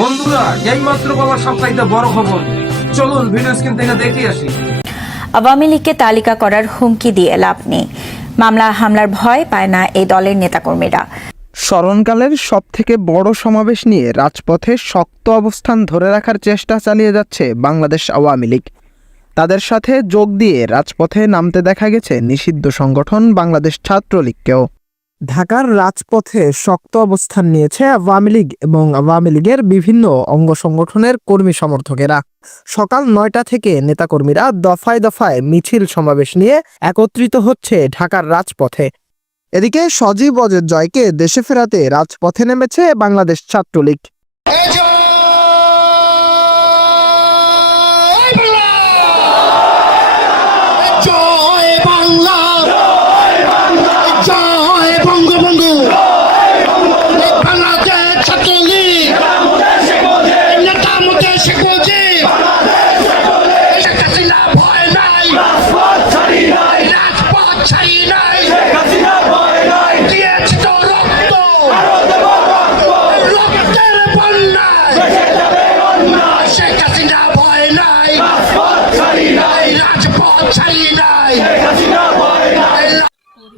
বন্ধুরা, এইমাত্র পাওয়া সবচাইতে বড় খবর, চলুন ভিডিও স্ক্রিন থেকে দেখে আসি। আওয়ামী লীগকে তালিকা করার হুমকি দিয়ে লাভ নেই, মামলা হামলার ভয় পায় না এই দলের নেতাকর্মীরা। স্মরণকালের সবথেকে বড় সমাবেশ নিয়ে রাজপথে শক্ত অবস্থান ধরে রাখার চেষ্টা চালিয়ে যাচ্ছে বাংলাদেশ আওয়ামী লীগ। তাদের সাথে যোগ দিয়ে রাজপথে নামতে দেখা গেছে নিষিদ্ধ সংগঠন বাংলাদেশ ছাত্রলীগকেও। ঢাকার রাজপথে শক্ত অবস্থান নিয়েছে আওয়ামী লীগ এবং আওয়ামী লীগের বিভিন্ন অঙ্গ সংগঠনের কর্মী সমর্থকেরা। সকাল ৯টা থেকে নেতাকর্মীরা দফায় দফায় মিছিল সমাবেশ নিয়ে একত্রিত হচ্ছে ঢাকার রাজপথে। এদিকে সজীব অজের জয়কে দেশে ফেরাতে রাজপথে নেমেছে বাংলাদেশ ছাত্রলীগ।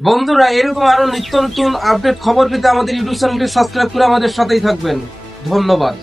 বন্ধুরা, এরকম আরো নিত্য নতুন আপডেট খবর পেতে আমাদের ইউটিউব চ্যানেলটি সাবস্ক্রাইব করে আমাদের সাথেই থাকবেন। ধন্যবাদ।